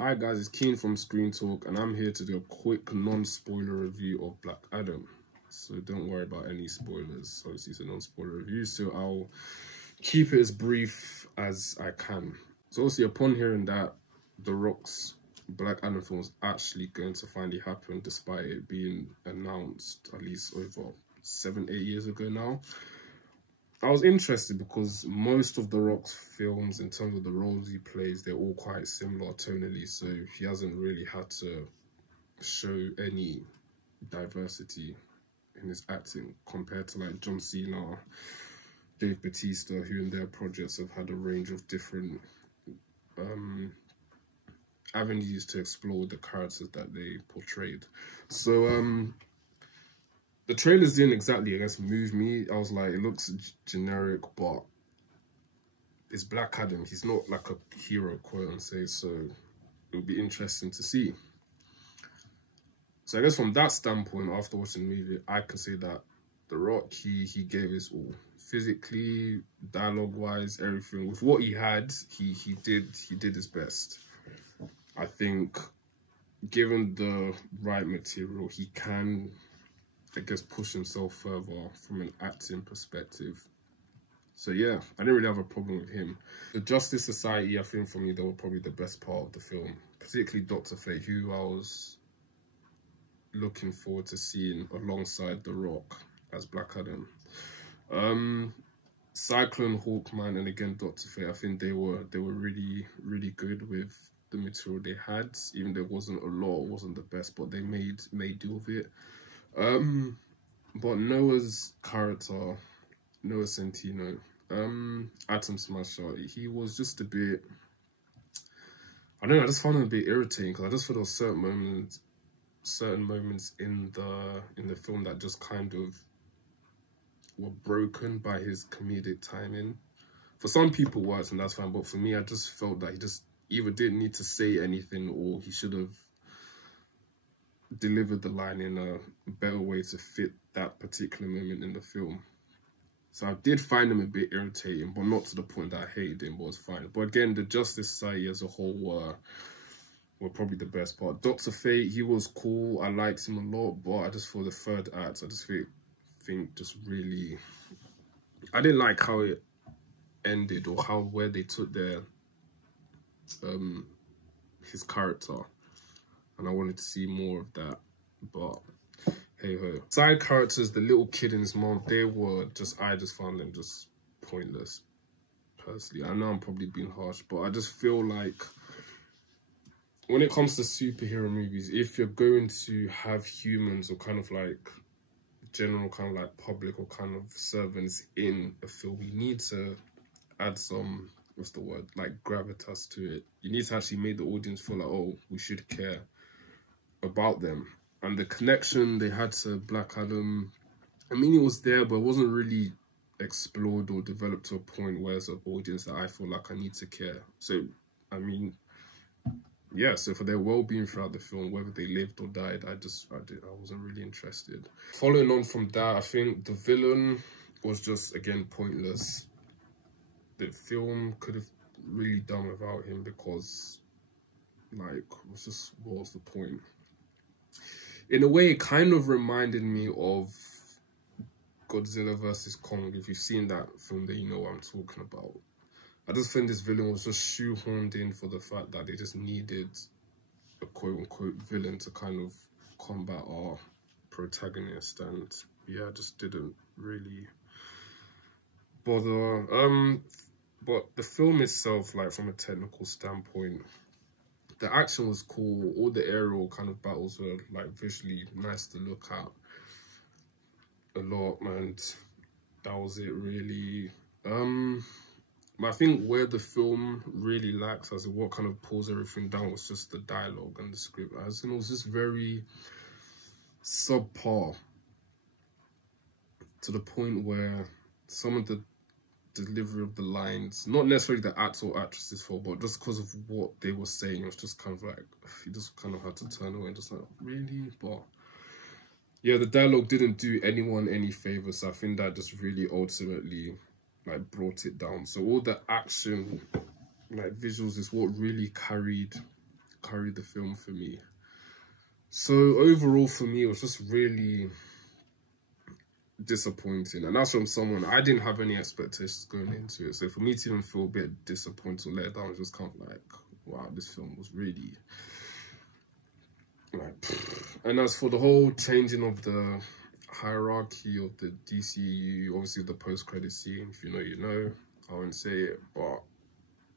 Hi guys, it's Kitan from ScreenTalk, and I'm here to do a quick non-spoiler review of Black Adam. So don't worry about any spoilers. Obviously it's a non-spoiler review, so I'll keep it as brief as I can. So obviously upon hearing that The Rock's Black Adam film was actually going to finally happen, despite it being announced at least over 7-8 years ago now, I was interested because most of The Rock's films, in terms of the roles he plays, they're all quite similar tonally, so he hasn't really had to show any diversity in his acting compared to like John Cena, Dave Bautista, who in their projects have had a range of different avenues to explore the characters that they portrayed. So the trailers didn't exactly, I guess, move me. I was like, it looks generic, but it's Black Adam. He's not like a hero, quote unquote, so it would be interesting to see. So I guess from that standpoint, after watching the movie, I can say that The Rock, he gave his all. Physically, dialogue-wise, everything. With what he had, he did his best. I think, given the right material, he can, I guess, push himself further from an acting perspective. So yeah, I didn't really have a problem with him. The Justice Society, I think for me, they were probably the best part of the film. Particularly Dr. Fate, who I was looking forward to seeing alongside The Rock as Black Adam. Cyclone, Hawkman, and again Dr. Fate, I think they were really, really good with the material they had. Even though it wasn't a lot, it wasn't the best, but they made do with it. But Noah's character, Noah Centineo, Atom Smasher, he was just a bit, I don't know, I just found him a bit irritating because I just felt there were certain moments in the film that just kind of were broken by his comedic timing. For some people works, and that's fine, but for me, I just felt that he just either didn't need to say anything or he should have delivered the line in a better way to fit that particular moment in the film. So I did find him a bit irritating, but not to the point that I hated him, but it was fine. But again, the Justice Society as a whole were probably the best part. Dr. Fate, he was cool. I liked him a lot, but I just, for the third act, I just think just really, I didn't like how it ended or where they took their his character, and I wanted to see more of that, but hey ho. Side characters, the little kid and his mom, they were just, I just found them just pointless, personally. I know I'm probably being harsh, but I just feel like when it comes to superhero movies, if you're going to have humans or kind of like general kind of like public or kind of servants in a film, you need to add some, what's the word, like gravitas to it. You need to actually make the audience feel like, oh, we should care about them. And the connection they had to Black Adam, I mean, it was there, but it wasn't really explored or developed to a point where as an audience that I feel like I need to care. So, I mean, yeah, so for their well-being throughout the film, whether they lived or died, I wasn't really interested. Following on from that, I think the villain was just, again, pointless. The film could have really done without him because, like, what was the point? In a way, it kind of reminded me of Godzilla vs. Kong. If you've seen that film, then you know what I'm talking about. I just think this villain was just shoehorned in for the fact that they just needed a quote-unquote villain to kind of combat our protagonist, and yeah, just didn't really bother. But the film itself, like from a technical standpoint, the action was cool. All the aerial kind of battles were like visually nice to look at a lot, and that was it really. I think where the film really lacks, as in what kind of pulls everything down, was just the dialogue and the script. As in, it was just very subpar to the point where some of the delivery of the lines, not necessarily the actor or actress's fault, but just because of what they were saying, it was just kind of like, you just kind of had to turn away and just like, really? But yeah, the dialogue didn't do anyone any favors, so I think that just really ultimately like brought it down. So all the action, like visuals, is what really carried carry the film for me. So overall for me, it was just really disappointing. And that's from someone, I didn't have any expectations going into it. So for me to even feel a bit disappointed or let down, was just kind of like, wow, this film was really like, and as for the whole changing of the hierarchy of the DCU, obviously the post-credit scene, if you know, you know, I won't say it, but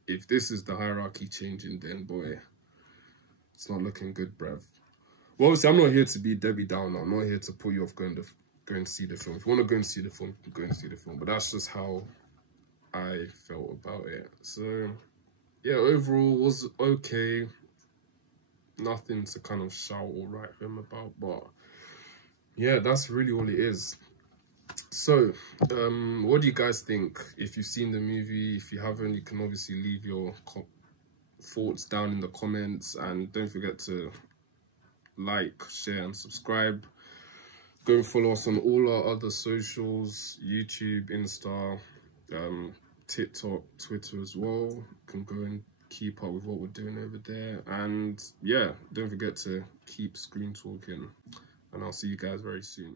if this is the hierarchy changing, then boy, it's not looking good, bruv. Well, obviously, I'm not here to be Debbie Downer. I'm not here to put you off going to see the film. If you want to go and see the film, you can go and see the film. But that's just how I felt about it. So, yeah, overall, was okay. Nothing to kind of shout or write home about. But, yeah, that's really all it is. So, what do you guys think? If you've seen the movie, if you haven't, you can obviously leave your thoughts down in the comments. And don't forget to like, share, and subscribe. Go and follow us on all our other socials, YouTube, Insta, TikTok, Twitter as well. You can go and keep up with what we're doing over there. And yeah, don't forget to keep screen talking. And I'll see you guys very soon.